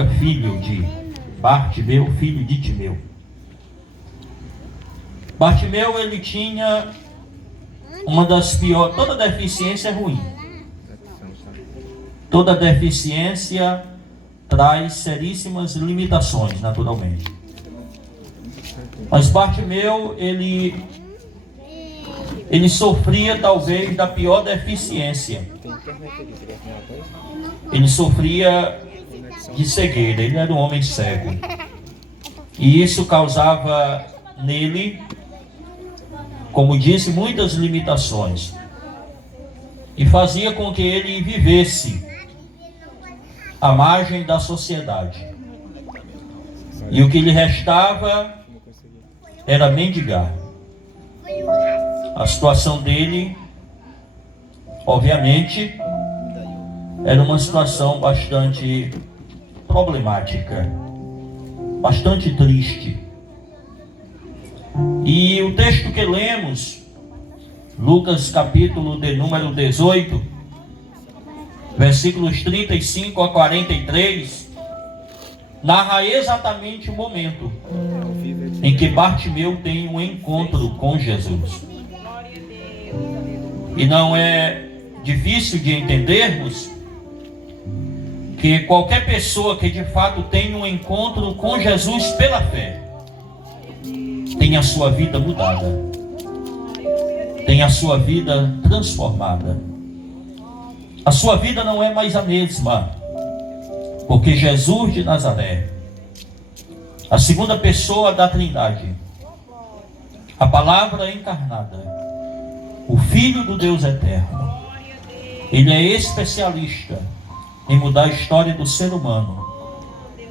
significa filho de Bartimeu, filho de Timeu. Bartimeu, ele tinha uma das piores, toda deficiência é ruim. Toda deficiência traz seríssimas limitações, naturalmente. Mas Bartimeu, ele sofria talvez da pior deficiência. Ele sofria de cegueira, ele era um homem cego. E isso causava nele, como disse, muitas limitações. E fazia com que ele vivesse à margem da sociedade. E o que lhe restava era mendigar. A situação dele, obviamente, era uma situação bastante problemática, bastante triste. E o texto que lemos, Lucas capítulo de número 18, versículos 35 a 43, narra exatamente o momento em que Bartimeu tem um encontro com Jesus. E não é difícil de entendermos que qualquer pessoa que de fato tem um encontro com Jesus pela fé, tem a sua vida mudada, tem a sua vida transformada. A sua vida não é mais a mesma, porque Jesus de Nazaré, a segunda pessoa da Trindade, a palavra encarnada, o Filho do Deus eterno, ele é especialista em mudar a história do ser humano,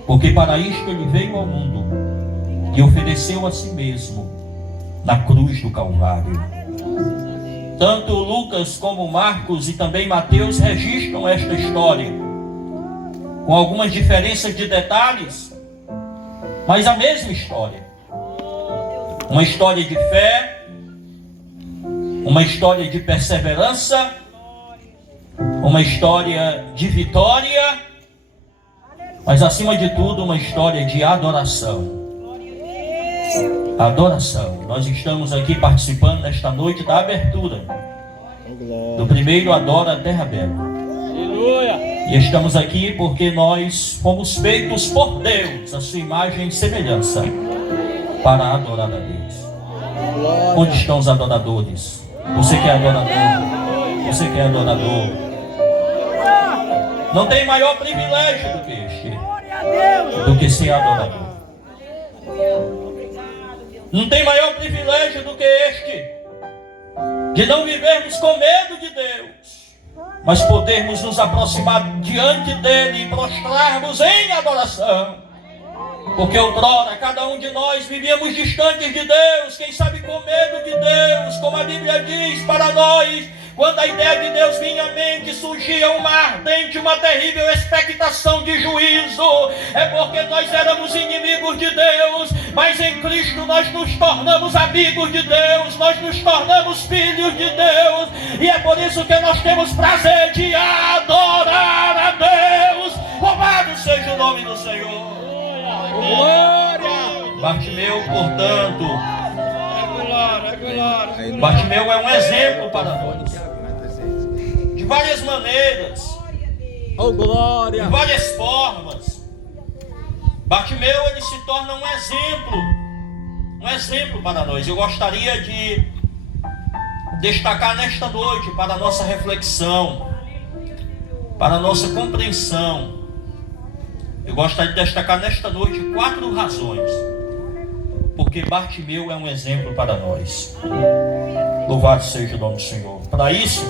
porque para isto ele veio ao mundo e ofereceu a si mesmo na cruz do Calvário. Tanto Lucas como Marcos e também Mateus registram esta história, com algumas diferenças de detalhes, mas a mesma história. Uma história de fé, uma história de perseverança, uma história de vitória, mas acima de tudo uma história de adoração. Adoração. Nós estamos aqui participando nesta noite da abertura do primeiro Adora a Terra Bela. E estamos aqui porque nós fomos feitos por Deus, a sua imagem e semelhança, para adorar a Deus. Onde estão os adoradores? Você que é adorador, você que é adorador, não tem maior privilégio do que este, do que ser adorador. Não tem maior privilégio do que este, de não vivermos com medo de Deus, mas podermos nos aproximar diante dele e prostrarmos em adoração. Porque outrora cada um de nós vivíamos distantes de Deus, quem sabe com medo de Deus, como a Bíblia diz para nós. Quando a ideia de Deus vinha à mente, surgia uma ardente, uma terrível expectação de juízo. É porque nós éramos inimigos de Deus, mas em Cristo nós nos tornamos amigos de Deus, nós nos tornamos filhos de Deus. E é por isso que nós temos prazer de adorar a Deus. Louvado seja o nome do Senhor. Glória! Bartimeu, portanto, Bartimeu é um exemplo para nós, de várias maneiras, de várias formas. Bartimeu, ele se torna um exemplo para nós. Eu gostaria de destacar nesta noite, para a nossa reflexão, para a nossa compreensão, eu gostaria de destacar nesta noite 4 razões porque Bartimeu é um exemplo para nós. Louvado seja o nome do Senhor. Para isso,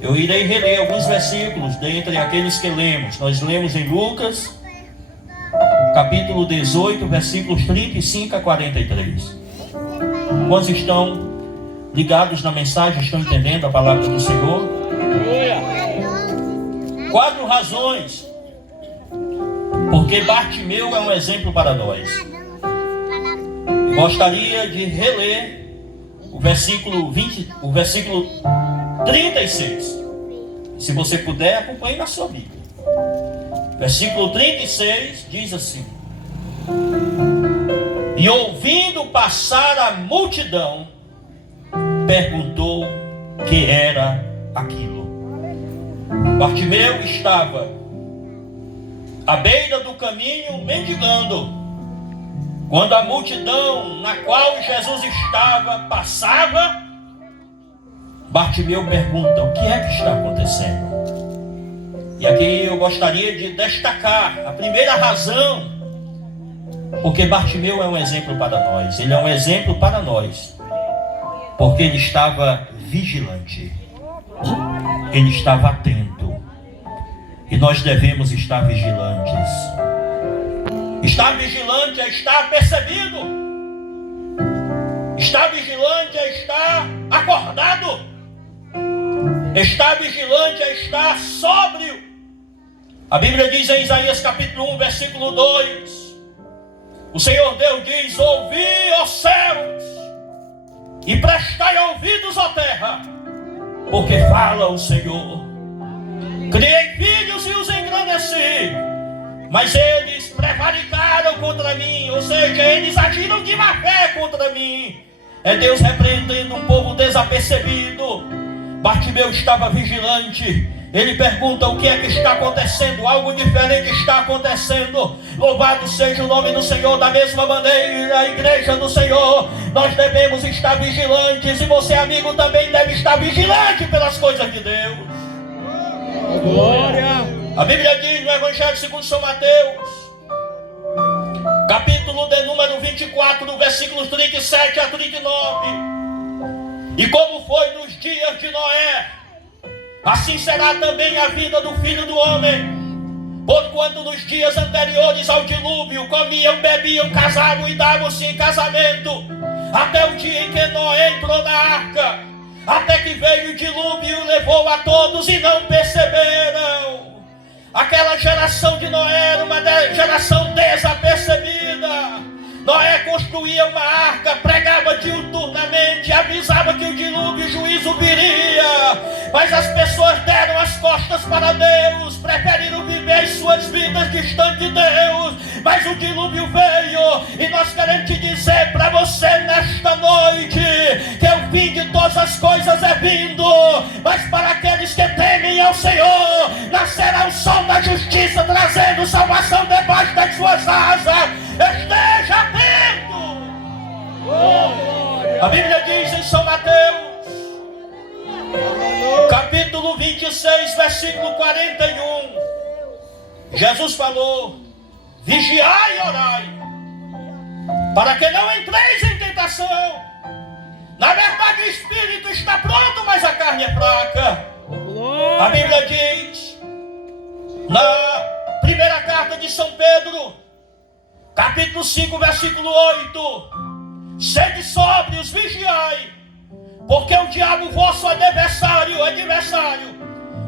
eu irei reler alguns versículos dentre aqueles que lemos. Nós lemos em Lucas, capítulo 18, versículos 35 a 43. Quantos estão ligados na mensagem, estão entendendo a palavra do Senhor? 4 razões porque Bartimeu é um exemplo para nós. Gostaria de reler o versículo 36. Se você puder, acompanhe na sua Bíblia. Versículo 36 diz assim: e ouvindo passar a multidão, perguntou que era aquilo. Bartimeu estava à beira do caminho mendigando, quando a multidão na qual Jesus estava passava. Bartimeu pergunta: o que é que está acontecendo? E aqui eu gostaria de destacar a primeira razão, porque Bartimeu é um exemplo para nós. Ele é um exemplo para nós, porque ele estava vigilante, ele estava atento, e nós devemos estar vigilantes. Estar vigilante é estar percebido, estar vigilante é estar acordado, estar vigilante é estar sóbrio. A Bíblia diz em Isaías capítulo 1, versículo 2, o Senhor Deus diz: ouvi, ó céus, e prestai ouvidos, ó terra, porque fala o Senhor. Criei filhos e os engrandeci, mas eles prevaricaram contra mim, ou seja, eles agiram de má fé contra mim. É Deus repreendendo um povo desapercebido. Bartimeu estava vigilante. Ele pergunta: o que é que está acontecendo? Algo diferente está acontecendo. Louvado seja o nome do Senhor. Da mesma maneira, a igreja do Senhor, nós devemos estar vigilantes, e você, amigo, também deve estar vigilante pelas coisas de Deus. Glória! A Bíblia diz no Evangelho segundo São Mateus, capítulo de número 24, versículos 37 a 39. E como foi nos dias de Noé, assim será também a vida do Filho do Homem. Porquanto nos dias anteriores ao dilúvio comiam, bebiam, casavam e davam-se em casamento, até o dia em que Noé entrou na arca, até que veio o dilúvio e levou a todos, e não perceberam. Aquela geração de Noé era uma geração desapercebida. Noé construía uma arca, pregava diuturnamente, avisava que o dilúvio e o juízo viria, mas as pessoas deram as costas para Deus, preferiram viver suas vidas distante de Deus. Mas o dilúvio veio, e nós queremos te dizer para você nesta noite, que o fim de todas as coisas é vindo, mas para aqueles que temem ao Senhor, nascerá o sol da justiça, trazendo salvação debaixo das suas asas. Esteja atento. A Bíblia diz em São Mateus, capítulo 26, versículo 41, Jesus falou: vigiai e orai, para que não entreis em tentação. Na verdade o espírito está pronto, mas a carne é fraca. A Bíblia diz na primeira carta de São Pedro, capítulo 5, versículo 8: sede sóbrios, vigiai, porque o diabo, vosso adversário,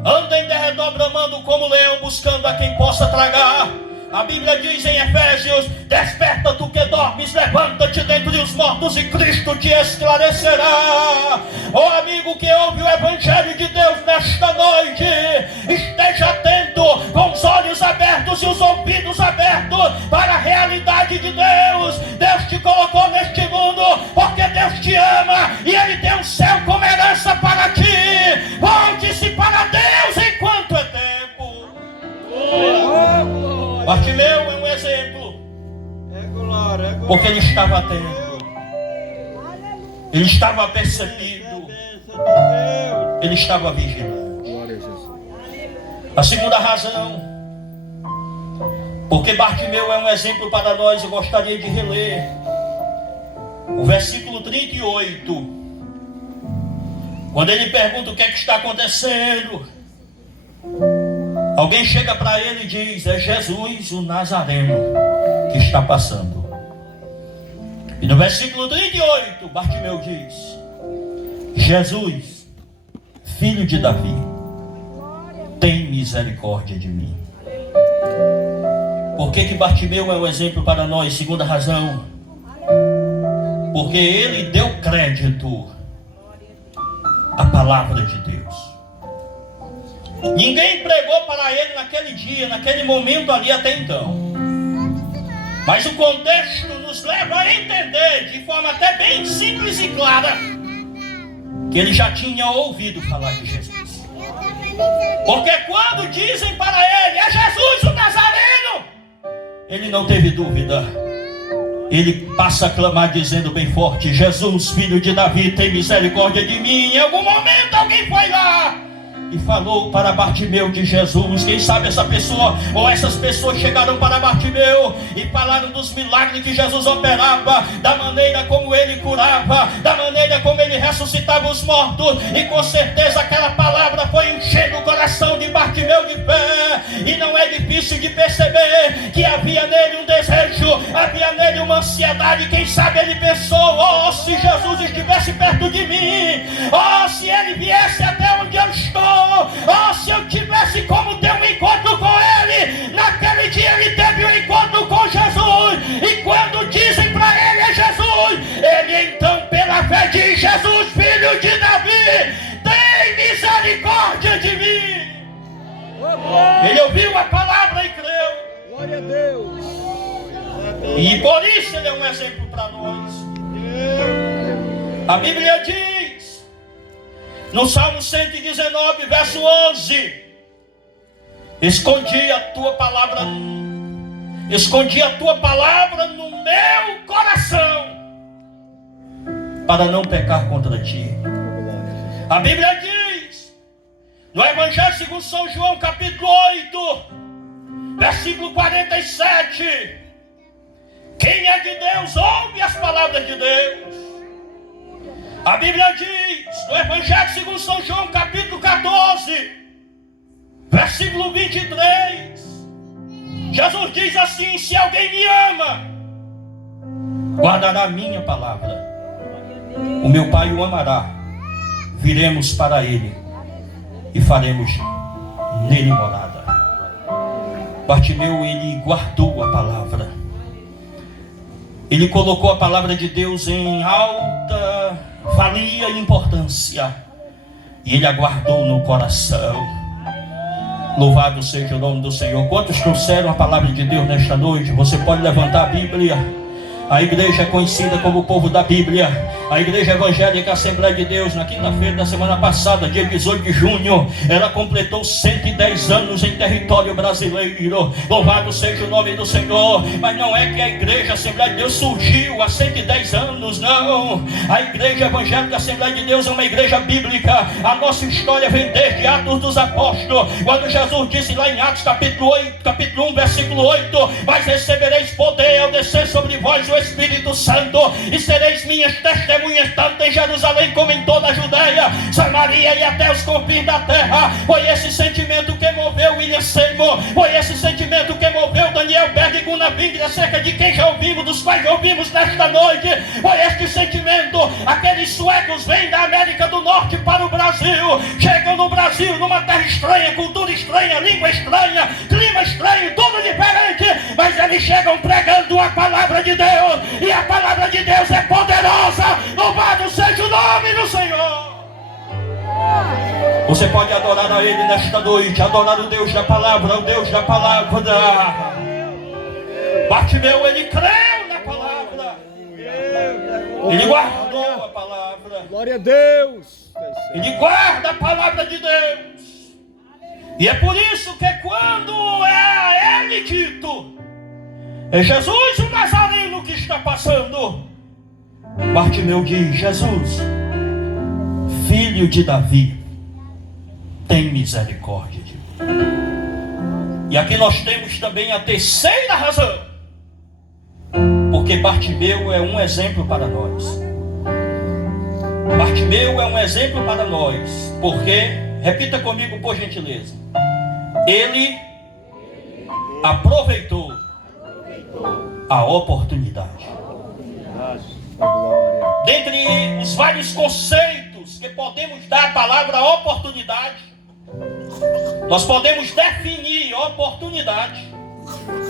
anda em derredor bramando como leão, buscando a quem possa tragar. A Bíblia diz em Efésios: desperta tu que dormes, levanta-te dentre os mortos e Cristo te esclarecerá. Ó amigo que ouve o Evangelho de Deus nesta noite, esteja atento, com os olhos abertos e os ouvidos abertos para a realidade de Deus. Deus te colocou neste mundo porque Deus te ama, e Ele tem o céu como herança para ti. Volte-se para Deus enquanto é tempo. Bartimeu é um exemplo, porque ele estava atento, ele estava apercebido, ele estava vigilante. A segunda razão, porque Bartimeu é um exemplo para nós, eu gostaria de reler o versículo 38, quando ele pergunta o que é que está acontecendo. Alguém chega para ele e diz: é Jesus o Nazareno que está passando. E no versículo 38, Bartimeu diz: Jesus, filho de Davi, tem misericórdia de mim. Por que Bartimeu é um exemplo para nós? Segunda razão, porque ele deu crédito à palavra de Deus. Ninguém pregou para ele naquele dia, naquele momento ali até então. Mas o contexto nos leva a entender, de forma até bem simples e clara, que ele já tinha ouvido falar de Jesus. Porque quando dizem para ele, é Jesus o Nazareno, ele não teve dúvida. Ele passa a clamar dizendo bem forte, Jesus, filho de Davi, tem misericórdia de mim. Em algum momento alguém foi lá e falou para Bartimeu de Jesus. Quem sabe essa pessoa ou essas pessoas chegaram para Bartimeu e falaram dos milagres que Jesus operava, da maneira como ele curava, da maneira como ele ressuscitava os mortos. E com certeza aquela palavra foi enchendo o coração de Bartimeu de fé. E não é difícil de perceber que havia nele um desejo, havia nele uma ansiedade. Quem sabe ele pensou, oh, se Jesus estivesse perto de mim, oh, se ele viesse até onde eu estou, oh, se eu tivesse como ter um encontro com ele. Naquele dia ele teve um encontro com Jesus. E quando dizem para ele é Jesus, ele então pela fé diz, Jesus, filho de Davi, tem misericórdia de mim. Ele ouviu a palavra e creu. Glória a Deus. E por isso ele é um exemplo para nós. A Bíblia diz no Salmo 119, verso 11: escondi a tua palavra no meu coração, para não pecar contra ti. A Bíblia diz no Evangelho segundo São João, capítulo 8, versículo 47: quem é de Deus ouve as palavras de Deus. A Bíblia diz, no Evangelho segundo São João, capítulo 14, versículo 23, Jesus diz assim: se alguém me ama, guardará a minha palavra, o meu Pai o amará, viremos para ele e faremos nele morada. Bartimeu, ele guardou a palavra, ele colocou a palavra de Deus em alta valia e importância, e ele aguardou no coração. Louvado seja o nome do Senhor. Quantos trouxeram a palavra de Deus nesta noite? Você pode levantar a Bíblia. A igreja é conhecida como o povo da Bíblia. A Igreja Evangélica Assembleia de Deus, na quinta-feira da semana passada, dia 18 de junho, ela completou 110 anos em território brasileiro. Louvado seja o nome do Senhor. Mas não é que a Igreja Assembleia de Deus surgiu há 110 anos, não. A Igreja Evangélica Assembleia de Deus é uma igreja bíblica. A nossa história vem desde Atos dos Apóstolos, quando Jesus disse lá em Atos capítulo 1, versículo 8: mas recebereis poder ao descer sobre vós o Espírito Santo, e sereis minhas testemunhas, tanto em Jerusalém como em toda a Judéia, Samaria e até os confins da terra. Foi esse sentimento que moveu William Seymour, foi esse sentimento que moveu Daniel Berg e Gunnar Wingre, acerca de quem já ouvimos, dos quais já ouvimos nesta noite. Foi este sentimento. Aqueles suecos vêm da América do Norte para o Brasil, chegam no Brasil numa terra estranha, cultura estranha, língua estranha, clima estranho, tudo diferente, mas eles chegam pregando a palavra de Deus, e a palavra de Deus é poderosa. Louvado seja o nome do Senhor. Você pode adorar a Ele nesta noite, adorar o Deus da palavra, o Deus da palavra. Bartimeu, ele creu na palavra, ele guardou a palavra. Glória a Deus. Ele guarda a palavra de Deus. E é por isso que quando é a ele dito, é Jesus o Nazareno que está passando, Bartimeu diz: Jesus, filho de Davi, tem misericórdia de mim. E aqui nós temos também a terceira razão, porque Bartimeu é um exemplo para nós. Bartimeu é um exemplo para nós, porque, repita comigo por gentileza, ele aproveitou a oportunidade. Dentre os vários conceitos que podemos dar à palavra oportunidade, nós podemos definir oportunidade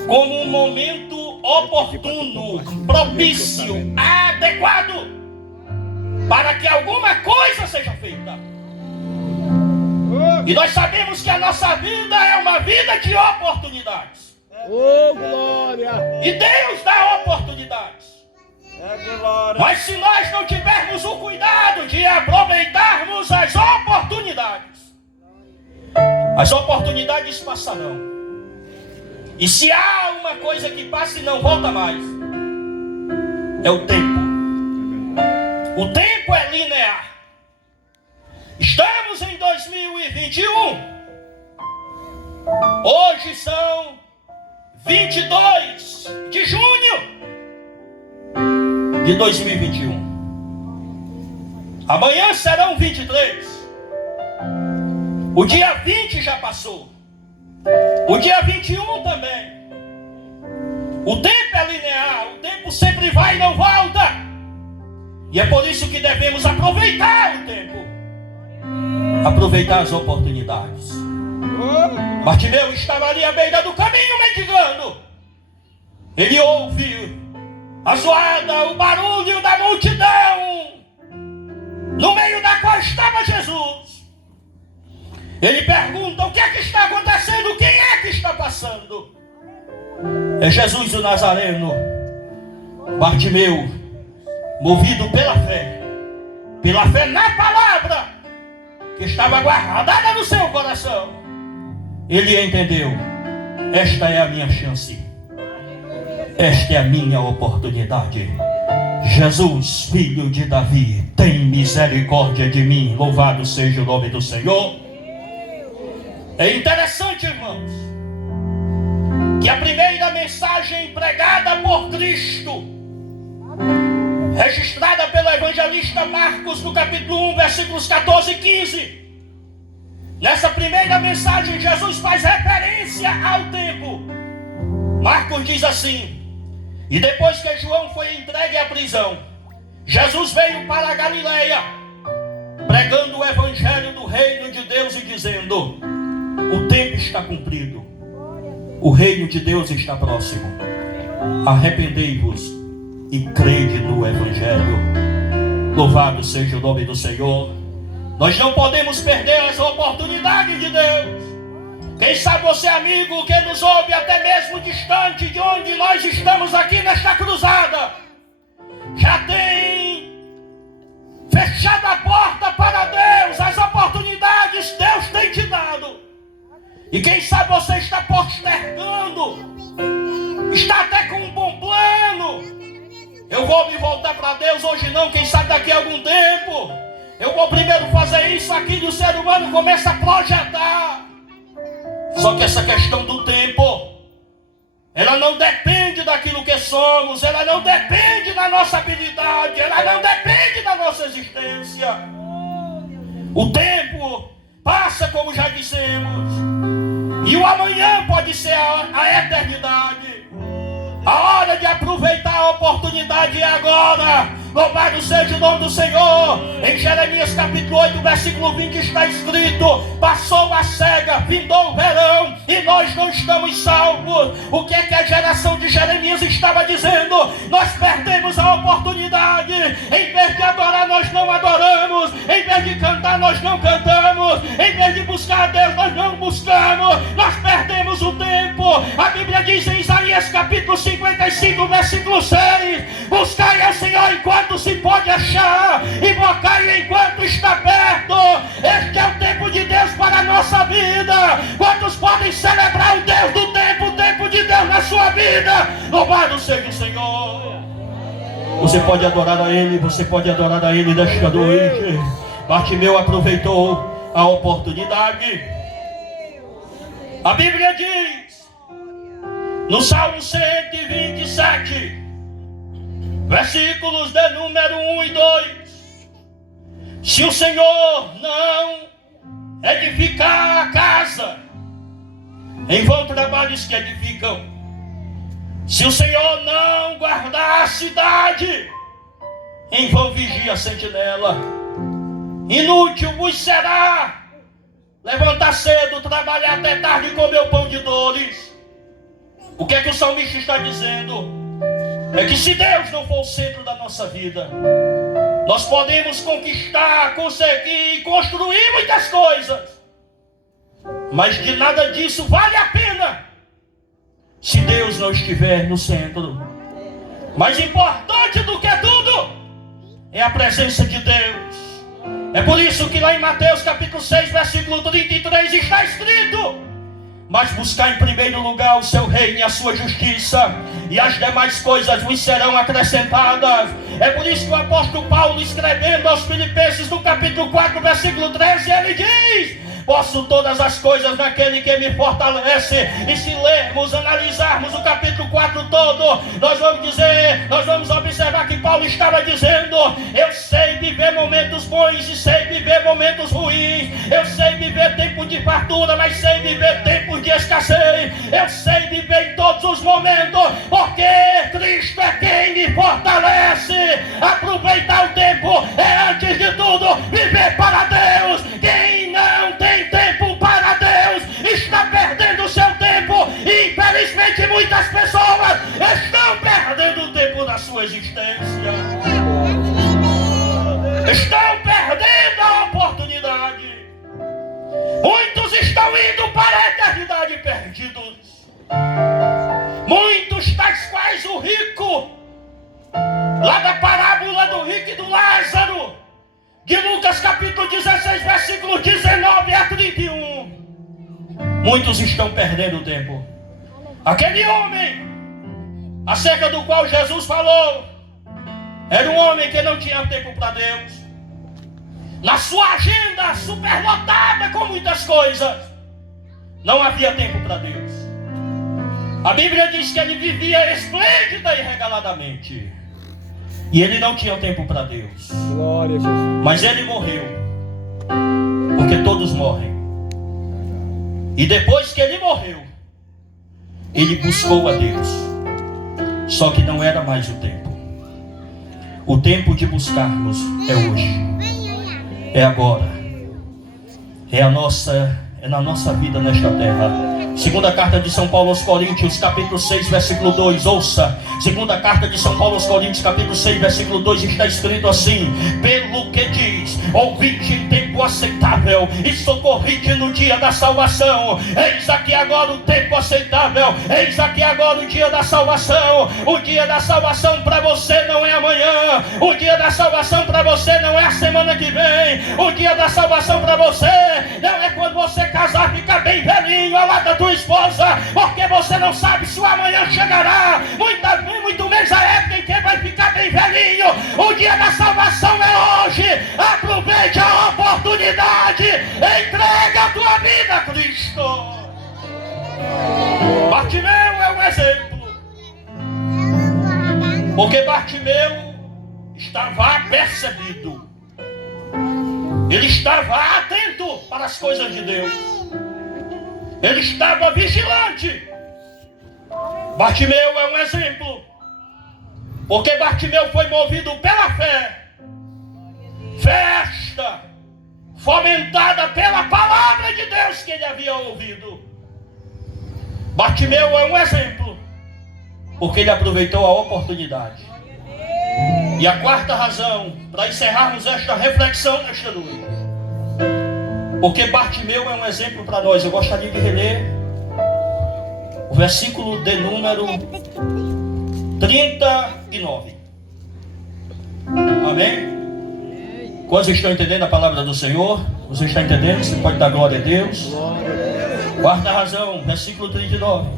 como um momento oportuno, propício, adequado para que alguma coisa seja feita. E nós sabemos que a nossa vida é uma vida de oportunidades. Oh, glória! E Deus dá oportunidades. Glória! Mas se nós não tivermos o cuidado de aproveitarmos as oportunidades passarão. E se há uma coisa que passa e não volta mais, é o tempo. O tempo é linear. Estamos em 2021. Hoje são 22 de junho de 2021. Amanhã serão 23. O dia 20 já passou. O dia 21 também. O tempo é linear. O tempo sempre vai e não volta. E é por isso que devemos aproveitar o tempo. Aproveitar as oportunidades. Bartimeu estava ali à beira do caminho mendigando. Ele ouve a zoada, o barulho da multidão, no meio da qual estava Jesus. Ele pergunta: o que é que está acontecendo? Quem é que está passando? É Jesus o Nazareno. Bartimeu, movido pela fé na palavra que estava guardada no seu coração, ele entendeu: esta é a minha chance, esta é a minha oportunidade. Jesus, filho de Davi, tem misericórdia de mim. Louvado seja o nome do Senhor. É interessante, irmãos, que a primeira mensagem pregada por Cristo, registrada pelo evangelista Marcos no capítulo 1, versículos 14 e 15, nessa primeira mensagem Jesus faz referência ao tempo. Marcos diz assim: e depois que João foi entregue à prisão, Jesus veio para a Galileia, pregando o evangelho do reino de Deus e dizendo: o tempo está cumprido, o reino de Deus está próximo, arrependei-vos e crede no evangelho. Louvado seja o nome do Senhor. Nós não podemos perder as oportunidades de Deus. Quem sabe você, amigo, que nos ouve até mesmo distante de onde nós estamos aqui nesta cruzada, já tem fechado a porta para Deus. As oportunidades Deus tem te dado. E quem sabe você está postergando, está até com um bom plano. Eu vou me voltar para Deus hoje não, quem sabe daqui a algum tempo. Eu vou primeiro fazer isso, aquilo, e o ser humano começa a projetar. Só que essa questão do tempo, ela não depende daquilo que somos, ela não depende da nossa habilidade, ela não depende da nossa existência. O tempo passa, como já dissemos, e o amanhã pode ser a eternidade. A hora de aproveitar a oportunidade é agora. Louvado seja o nome do Senhor. Em Jeremias capítulo 8, versículo 20 está escrito: passou a cega, findou o verão, e nós não estamos salvos. O que é que a geração de Jeremias estava dizendo? Nós perdemos a oportunidade. Em vez de adorar, nós não adoramos. Em vez de cantar, nós não cantamos. Em vez de buscar a Deus, nós não buscamos. Nós perdemos o tempo. A Bíblia diz em Isaías capítulo 55, versículo 6: buscai ao Senhor enquanto se pode achar, invocai enquanto está perto. Este é o tempo de Deus para a nossa vida. Quantos podem celebrar o Deus do tempo, o tempo de Deus na sua vida? Louvado seja o Senhor. Você pode adorar a Ele, você pode adorar a Ele nesta noite. Bartimeu aproveitou a oportunidade. A Bíblia diz no Salmo 127, versículos de número 1 e 2: se o Senhor não edificar a casa, em vão trabalham os que edificam. Se o Senhor não guardar a cidade, em vão vigia a sentinela. Inútil vos será levantar cedo, trabalhar até tarde e comer o pão de dores. O que é que o salmista está dizendo? É que se Deus não for o centro da nossa vida, nós podemos conquistar, conseguir, construir muitas coisas, Mas de nada disso vale a pena se Deus não estiver no centro. Mais importante do que tudo é a presença de Deus. É por isso que lá em Mateus capítulo 6, versículo 33 está escrito: mas buscar em primeiro lugar o seu reino e a sua justiça, e as demais coisas vos serão acrescentadas. É por isso que o apóstolo Paulo, escrevendo aos Filipenses no capítulo 4, versículo 13, ele diz: posso todas as coisas naquele que me fortalece. E se lermos, analisarmos o capítulo 4 todo, nós vamos observar que Paulo estava dizendo: eu sei viver momentos bons e sei viver momentos ruins. Eu sei viver tempo de fartura, mas sei viver tempos de escassez. Eu sei viver em todos os momentos, porque Cristo é quem me fortalece. Aproveitar o tempo é, antes de tudo, viver para Deus. Quem não tem tempo para Deus está perdendo o seu tempo. E infelizmente muitas pessoas estão perdendo o tempo da sua existência. Estão perdendo a oportunidade. Muitos estão indo para a eternidade perdidos. Muitos, tais quais o rico, lá da parábola do rico e do Lázaro, de Lucas capítulo 16, versículo 19 a 31. Muitos estão perdendo o tempo. Aquele homem, acerca do qual Jesus falou, era um homem que não tinha tempo para Deus. Na sua agenda superlotada com muitas coisas, não havia tempo para Deus. A Bíblia diz que ele vivia esplêndida e regaladamente, e ele não tinha tempo para Deus. Glória a Jesus. Mas ele morreu, porque todos morrem. E depois que ele morreu, ele buscou a Deus. Só que não era mais o tempo. O tempo de buscarmos é hoje, é agora, é na nossa vida nesta terra. Segunda carta de São Paulo aos Coríntios, capítulo 6, versículo 2, ouça. Segunda carta de São Paulo aos Coríntios, capítulo 6, versículo 2, está escrito assim: pelo que diz, ouvinte em tempo aceitável e socorrite no dia da salvação. Eis aqui agora o tempo aceitável, eis aqui agora o dia da salvação. O dia da salvação para você não é amanhã. O dia da salvação para você não é a semana que vem. O dia da salvação para você não é quando você casar, ficar bem velhinho ao lado da tua esposa, porque você não sabe se o amanhã chegará. Muito menos a época em que vai ficar bem velhinho. O dia da salvação é hoje. Aproveite a oportunidade. Entrega a tua vida a Cristo. Bartimeu é um exemplo, porque Bartimeu estava apercebido. Ele estava atento para as coisas de Deus. Ele estava vigilante. Bartimeu é um exemplo, porque Bartimeu foi movido pela fé. Festa fomentada pela palavra de Deus que ele havia ouvido. Bartimeu é um exemplo, porque ele aproveitou a oportunidade. E a quarta razão para encerrarmos esta reflexão nesta noite, porque Bartimeu é um exemplo para nós. Eu gostaria de reler o versículo de número 39. Amém? Quantos estão entendendo a palavra do Senhor? Você está entendendo? Você pode dar glória a Deus. Quarta razão, versículo 39.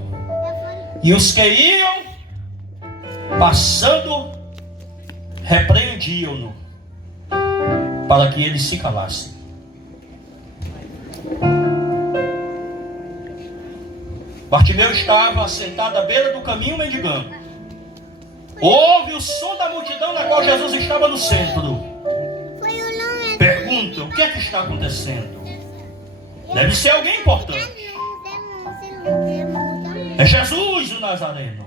E os que iam passando repreendiam-no, para que ele se calasse. Bartimeu estava sentado à beira do caminho mendigando. Ouve o som da multidão na qual Jesus estava no centro. Pergunta: o que é que está acontecendo? Deve ser alguém importante. É Jesus o Nazareno.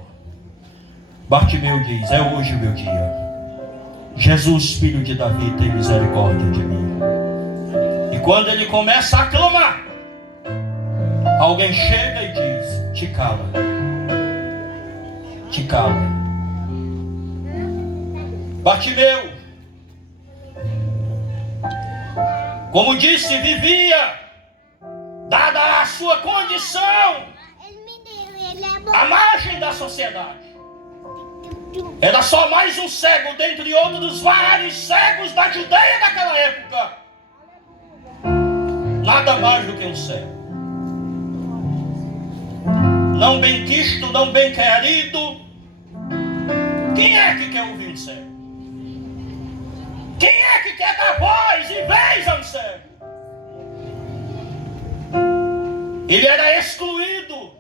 Bartimeu diz: é hoje o meu dia. Jesus, filho de Davi, tem misericórdia de mim. E quando ele começa a clamar, alguém chega e diz: te cala. Te cala. Bartimeu, como disse, vivia dada a sua condição, à margem da sociedade. Era só mais um cego dentre outros vários cegos da Judeia naquela época. Nada mais do que um cego. Não bem quisto, não bem querido. Quem é que quer ouvir um cego? Quem é que quer dar voz e vez a um cego? Ele era excluído.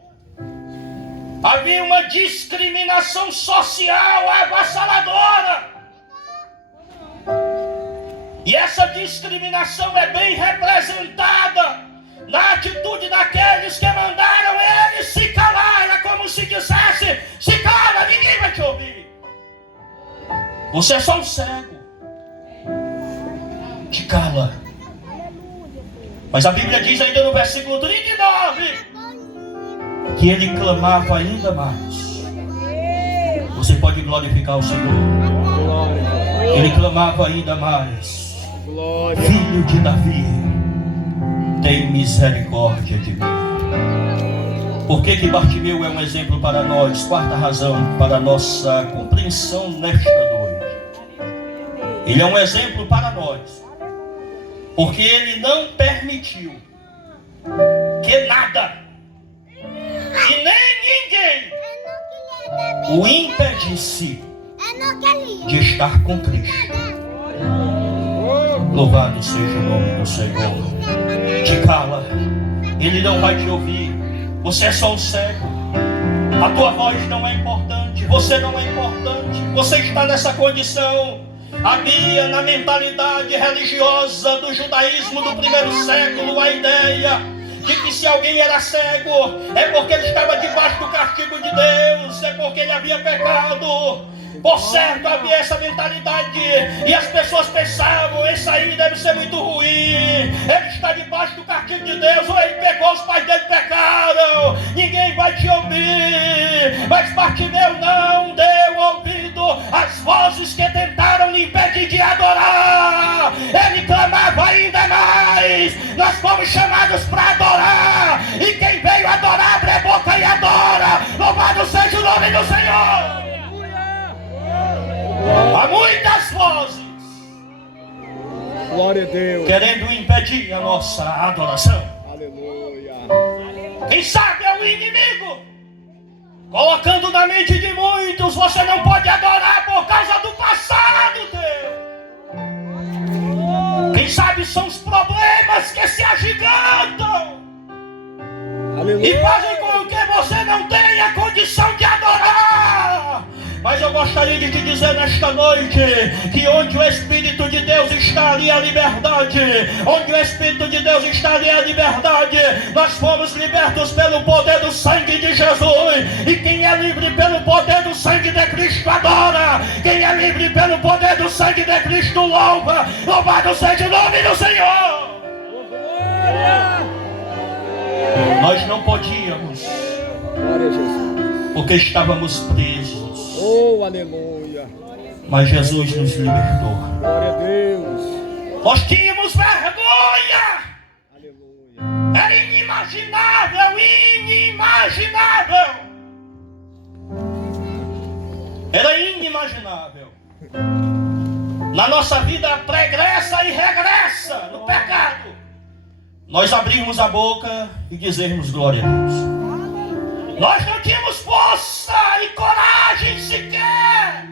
Havia uma discriminação social avassaladora. E essa discriminação é bem representada na atitude daqueles que mandaram ele se calar. Era como se dissesse: se cala, ninguém vai te ouvir. Você é só um cego. Te cala. Mas a Bíblia diz ainda no versículo 39 que ele clamava ainda mais. Você pode glorificar o Senhor. Ele clamava ainda mais: Filho de Davi, tem misericórdia de mim. Por que Bartimeu é um exemplo para nós? Quarta razão para a nossa compreensão nesta noite. Ele é um exemplo para nós, porque ele não permitiu que nada e nem ninguém o impedisse de estar com Cristo. Louvado seja o nome do Senhor. Te cala, ele não vai te ouvir. Você é só um cego. A tua voz não é importante. Você não é importante. Você está nessa condição. Havia na mentalidade religiosa do judaísmo do primeiro século a ideia de que se alguém era cego é porque ele estava debaixo do castigo de Deus, é porque ele havia pecado. Por certo, havia essa mentalidade e as pessoas pensavam: isso aí deve ser muito ruim, ele está debaixo do castigo de Deus, ou ele pecou, os pais dele pecaram, ninguém vai te ouvir. Mas Bartimeu não deu ouvido às vozes que tentaram lhe impedir de adorar. Ele clamava ainda mais. Nós fomos chamados para adorar, e quem veio adorar abre a boca e adora. Louvado seja o nome do Senhor. Há muitas vozes, glória a Deus, querendo impedir a nossa adoração. Aleluia. Quem sabe é o inimigo colocando na mente de muitos: você não pode adorar por causa do passado teu. Quem sabe são os problemas que se agigantam, Aleluia, e fazem com que você não tenha condição de adorar. Mas eu gostaria de te dizer nesta noite que onde o Espírito de Deus está, ali a liberdade. Onde o Espírito de Deus está, ali a liberdade. Nós fomos libertos pelo poder do sangue de Jesus. E quem é livre pelo poder do sangue de Cristo adora. Quem é livre pelo poder do sangue de Cristo louva. Louvado seja o nome do Senhor. Nós não podíamos, glória a Jesus, porque estávamos presos. oh, aleluia, Mas Jesus nos libertou. glória a Deus, Nós tínhamos vergonha. aleluia, Era inimaginável, inimaginável. Era inimaginável. Na nossa vida pregressa e regressa no pecado, nós abrimos a boca e dizermos glória a Deus. Nós não tínhamos força e coragem sequer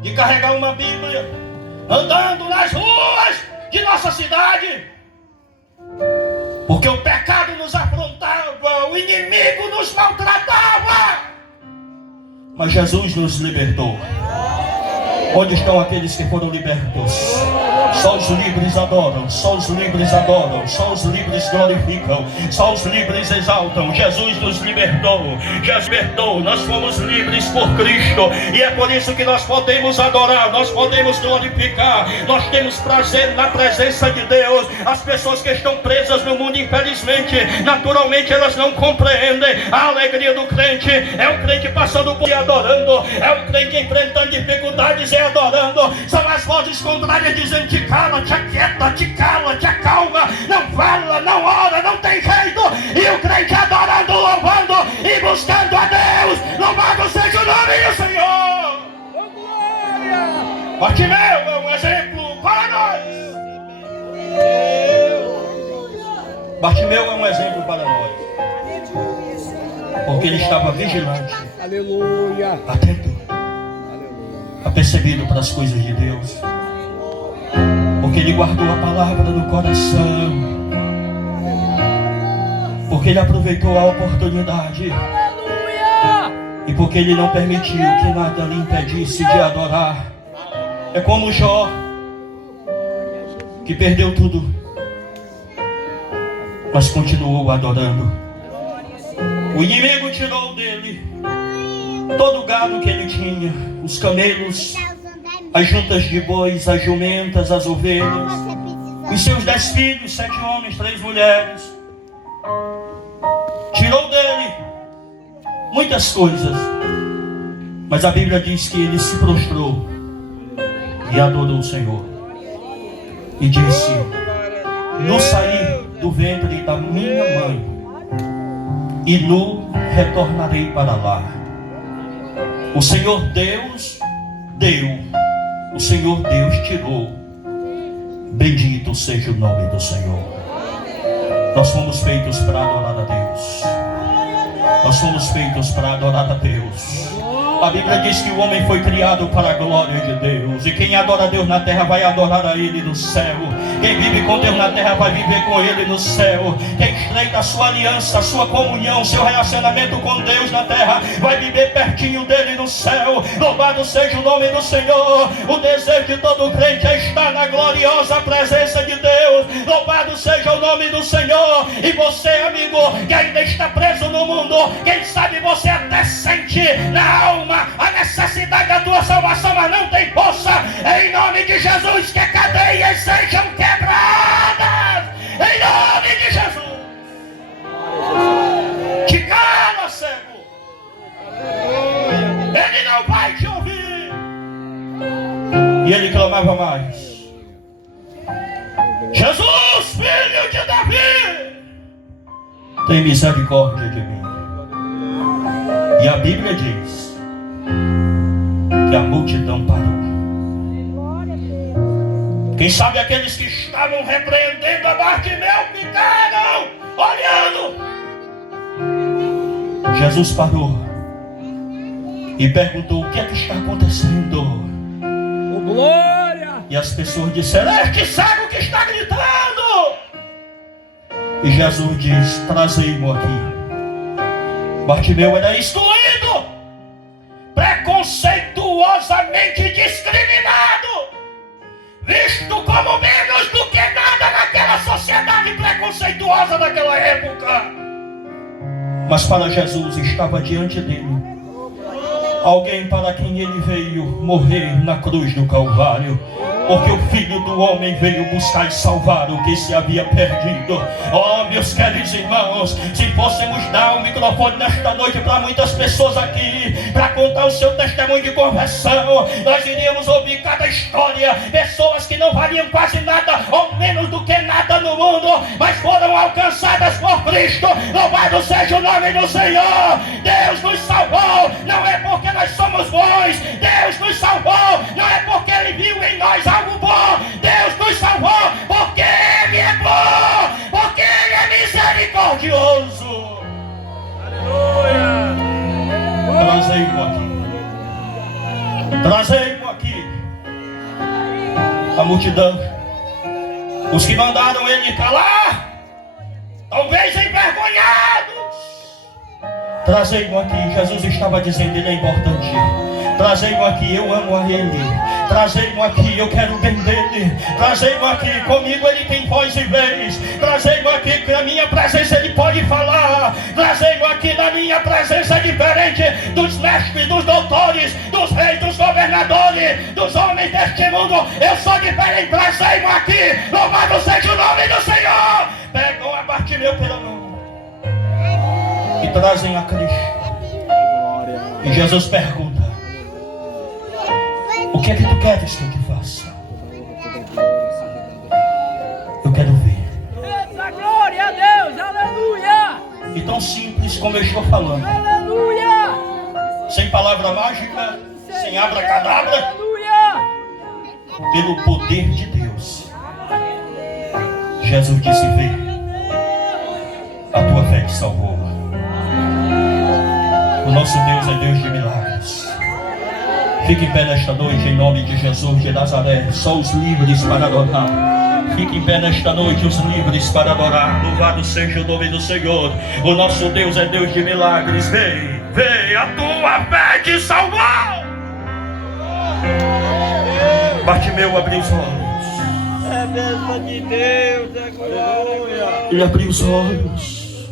de carregar uma Bíblia, andando nas ruas de nossa cidade, porque o pecado nos afrontava, o inimigo nos maltratava. Mas Jesus nos libertou. Onde estão aqueles que foram libertos? Só os livres adoram, só os livres adoram, só os livres glorificam, só os livres exaltam. Jesus nos libertou, Jesus libertou, nós fomos livres por Cristo, e é por isso que nós podemos adorar, nós podemos glorificar, nós temos prazer na presença de Deus. As pessoas que estão presas no mundo, infelizmente, naturalmente elas não compreendem a alegria do crente. É o crente passando por e adorando, é o crente enfrentando dificuldades e adorando. São as vozes contrárias dizendo: te cala, te aquieta, te cala, te acalma, não fala, não ora, não tem tem jeito. E o crente adorando, louvando e buscando a Deus. Louvado seja o nome do Senhor. Bartimeu é um exemplo para nós. Bartimeu é um exemplo para nós. Porque ele estava vigilante. Aleluia. Atento. Apercebido para as coisas de Deus. Porque ele guardou a palavra no coração. Porque ele aproveitou a oportunidade. E porque ele não permitiu que nada lhe impedisse de adorar. É como Jó, que perdeu tudo, mas continuou adorando. O inimigo tirou dele todo o gado que ele tinha, os camelos, as juntas de bois, as jumentas, as ovelhas, os seus 10 filhos, 7 homens, 3 mulheres. Tirou dele muitas coisas, mas a Bíblia diz que ele se prostrou e adorou o Senhor e disse: "Nu saí do ventre da minha mãe e nu retornarei para lá." O Senhor Deus deu, o Senhor Deus tirou. Bendito seja o nome do Senhor. Nós fomos feitos para adorar a Deus. Nós fomos feitos para adorar a Deus. A Bíblia diz que o homem foi criado para a glória de Deus. E quem adora a Deus na terra vai adorar a Ele no céu. Quem vive com Deus na terra vai viver com Ele no céu. Quem estreita a sua aliança, a sua comunhão, seu relacionamento com Deus na terra, vai viver pertinho dEle no céu. Louvado seja o nome do Senhor. O desejo de todo crente é estar na gloriosa presença de Deus. Louvado seja o nome do Senhor. E você, amigo, que ainda está preso no mundo, quem sabe você até sente na alma a necessidade da tua salvação, mas não tem força. Em nome de Jesus, que cadeias sejam quebradas. Em nome de Jesus. Te cala, cego. Ele não vai te ouvir. E ele clamava mais: Jesus, filho de Davi, tem misericórdia de mim. E a Bíblia diz que a multidão parou. Quem sabe aqueles que estavam repreendendo a Bartimeu ficaram olhando. Jesus parou e perguntou: o que é que está acontecendo? Oh, glória! E as pessoas disseram: este cego que está gritando. E Jesus diz: trazei-mo aqui. Bartimeu era excluído, preconceituosamente discriminado, visto como menos do que nada naquela sociedade preconceituosa daquela época. Mas para Jesus estava diante dele alguém para quem ele veio morrer na cruz do Calvário. Porque o Filho do Homem veio buscar e salvar o que se havia perdido. Oh, meus queridos irmãos, se fôssemos dar um microfone nesta noite para muitas pessoas aqui, para contar o seu testemunho de conversão, nós iríamos ouvir cada história. Pessoas que não valiam quase nada, ou menos do que nada no mundo, mas foram alcançadas por Cristo. Louvado seja o nome do Senhor. Deus nos salvou, não é porque nós somos bons. Deus nos salvou, não é porque Ele viu em nós algo bom. Deus nos salvou porque Ele é bom, porque Ele é misericordioso. Aleluia. Trazei-mo aqui. Trazei-mo aqui. A multidão, os que mandaram ele calar, talvez envergonhados. Trazei-mo aqui. Jesus estava dizendo: ele é importante. Trazei-mo aqui, eu amo a Ele. Trazei-mo aqui, eu quero bem dele. Trazei-mo aqui, comigo Ele tem voz e vez. Trazei-mo aqui, que na minha presença Ele pode falar. Trazei-mo aqui, na minha presença é diferente dos mestres, dos doutores, dos reis, dos governadores, dos homens deste mundo. Eu sou diferente. Trazei-mo aqui. Louvado seja o nome do Senhor. Pegam a Bartimeu pela mão e trazem a Cristo. E Jesus pergunta: o que é que tu queres que eu te faça? Eu quero ver. Glória a Deus, aleluia. tão simples como eu estou falando. Aleluia! Sem palavra mágica, sem abracadabra, Aleluia! pelo poder de Deus. Jesus disse: vê, a tua fé te salvou. O nosso Deus é Deus de milagres. Fique em pé nesta noite em nome de Jesus de Nazaré. Só os livres para adorar. Fique em pé nesta noite os livres para adorar. Louvado seja o nome do Senhor. O nosso Deus é Deus de milagres. Vem, vem, a tua fé te salvou. Bartimeu abriu os olhos. É bênção de Deus, é glória. Ele abriu os olhos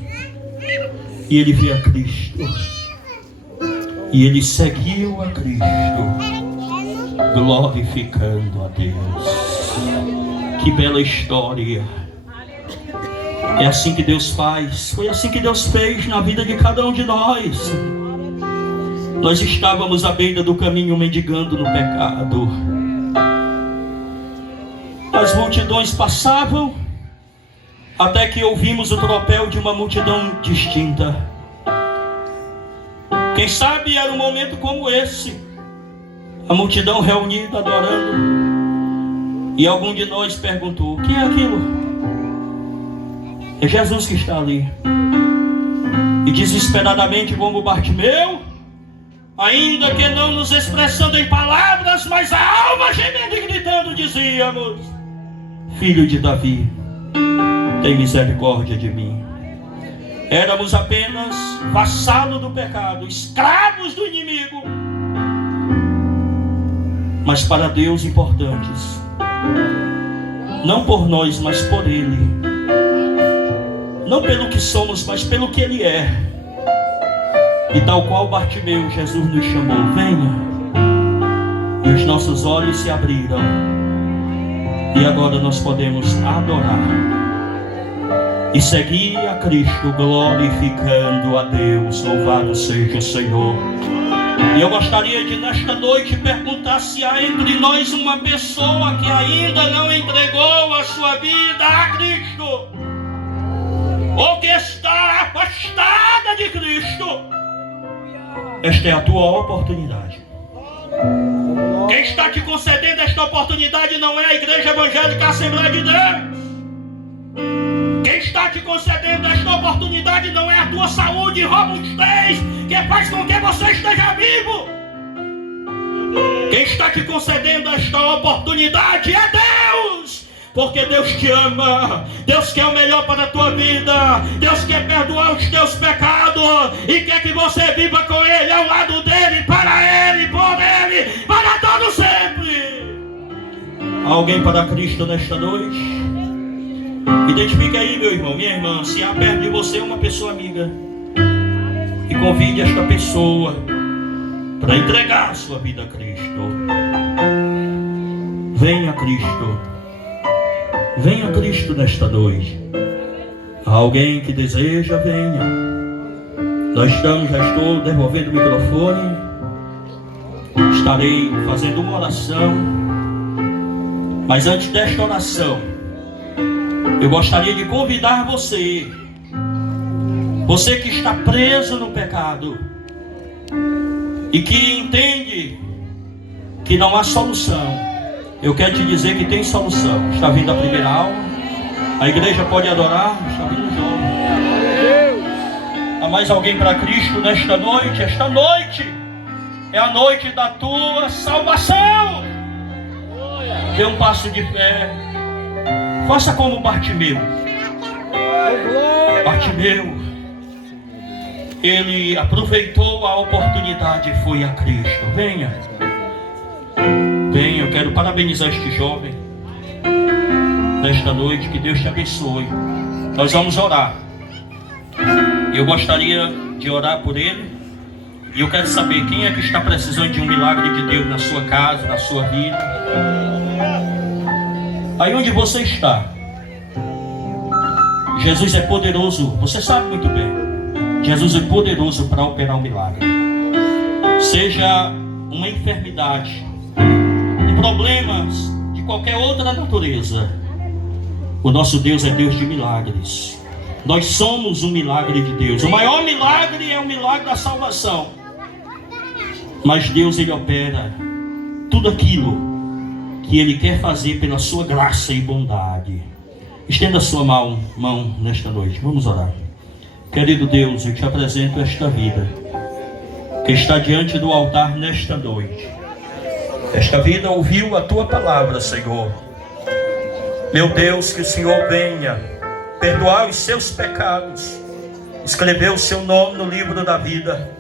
e ele viu a Cristo. E ele seguiu a Cristo, glorificando a Deus. Que bela história. É assim que Deus faz. Foi assim que Deus fez na vida de cada um de nós. Nós estávamos à beira do caminho mendigando no pecado. As multidões passavam até que ouvimos o tropel de uma multidão distinta. Quem sabe era um momento como esse, a multidão reunida adorando, e algum de nós perguntou: o que é aquilo? É Jesus que está ali. E desesperadamente, como Bartimeu, ainda que não nos expressando em palavras, mas a alma gemendo e gritando, dizíamos: Filho de Davi, tem misericórdia de mim. Éramos apenas vassalos do pecado, escravos do inimigo, mas para Deus importantes, não por nós, mas por Ele, não pelo que somos, mas pelo que Ele é. E tal qual Bartimeu, Jesus nos chamou: venha. E os nossos olhos se abriram, e agora nós podemos adorar e seguir a Cristo, glorificando a Deus. Louvado seja o Senhor. E eu gostaria de nesta noite perguntar se há entre nós uma pessoa que ainda não entregou a sua vida a Cristo, ou que está afastada de Cristo. Esta é a tua oportunidade. Quem está te concedendo esta oportunidade não é a Igreja Evangélica Assembleia de Deus. Quem está te concedendo esta oportunidade não é a tua saúde, robustez, que faz com que você esteja vivo. Quem está te concedendo esta oportunidade é Deus. Porque Deus te ama, Deus quer o melhor para a tua vida, Deus quer perdoar os teus pecados e quer que você viva com Ele, ao lado dEle, para Ele, por Ele, para todo sempre. Alguém para Cristo nesta noite? Identifique aí, meu irmão, minha irmã, se há perto de você uma pessoa amiga, e convide esta pessoa para entregar a sua vida a Cristo. Venha a Cristo. Venha a Cristo nesta noite. Há alguém que deseja, venha. Já estou devolvendo o microfone. Estarei fazendo uma oração. Mas antes desta oração, eu gostaria de convidar você que está preso no pecado e que entende que não há solução. Eu quero te dizer que tem solução. Está vindo a primeira aula. A igreja pode adorar. Está vindo o jogo. Há mais alguém para Cristo nesta noite? Esta noite é a noite da tua salvação. Dê um passo de fé. Faça como Bartimeu. Bartimeu, ele aproveitou a oportunidade e foi a Cristo. Venha. Venha, eu quero parabenizar este jovem nesta noite, que Deus te abençoe. Nós vamos orar. Eu gostaria de orar por ele. E eu quero saber quem é que está precisando de um milagre de Deus na sua casa, na sua vida. Aí onde você está, Jesus é poderoso. Você sabe muito bem. Jesus é poderoso para operar um milagre. Seja uma enfermidade, problemas de qualquer outra natureza, o nosso Deus é Deus de milagres. Nós somos um milagre de Deus. O maior milagre é o milagre da salvação. Mas Deus, Ele opera tudo aquilo que Ele quer fazer pela sua graça e bondade. Estenda a sua mão nesta noite. Vamos orar. Querido Deus, eu te apresento esta vida que está diante do altar nesta noite. Esta vida ouviu a tua palavra, Senhor. Meu Deus, que o Senhor venha perdoar os seus pecados, escrever o seu nome no livro da vida,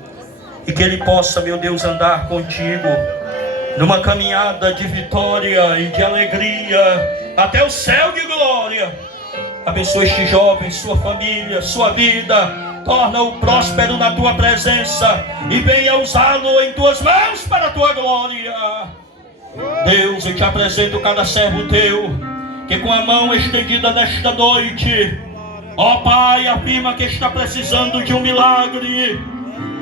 e que ele possa, meu Deus, andar contigo numa caminhada de vitória e de alegria até o céu de glória. Abençoa este jovem, sua família, sua vida, torna-o próspero na tua presença e venha usá-lo em tuas mãos para a tua glória. Deus, eu te apresento cada servo teu que com a mão estendida nesta noite, ó Pai, afirma que está precisando de um milagre.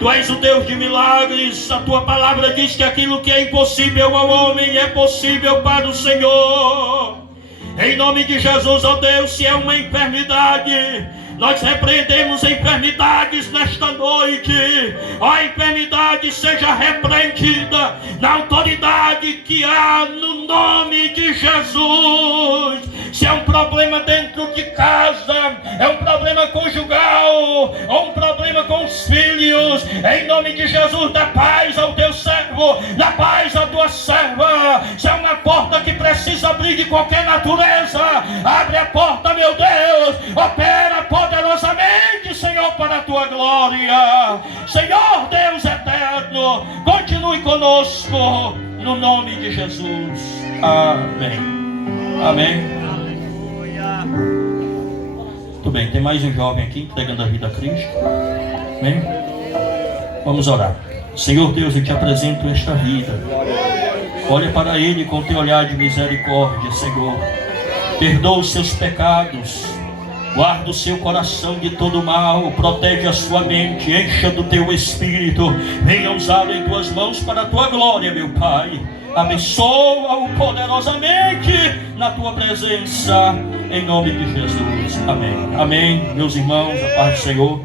Tu és o Deus de milagres. A tua palavra diz que aquilo que é impossível ao homem é possível para o Senhor. Em nome de Jesus, ó Deus, se é uma enfermidade, nós repreendemos enfermidades nesta noite. A enfermidade seja repreendida na autoridade que há no nome de Jesus. Se é um problema dentro de casa, é um problema conjugal, ou um problema com os filhos, em nome de Jesus, dá paz ao teu servo, dá paz à tua serva. Se é uma porta que precisa abrir de qualquer natureza, abre a porta, meu Deus, opera poderosamente, Senhor, para a tua glória. Senhor Deus eterno, continue conosco, no nome de Jesus. Amém. Amém. Muito bem, tem mais um jovem aqui entregando a vida a Cristo. Amém? Vamos orar. Senhor Deus, eu te apresento esta vida. Olha para ele com teu olhar de misericórdia, Senhor. Perdoa os seus pecados, guarda o seu coração de todo mal, protege a sua mente, encha do teu espírito, venha usá-lo em tuas mãos para a tua glória, meu Pai. Abençoa-o poderosamente na tua presença, em nome de Jesus. Amém. Amém, meus irmãos, a paz do Senhor.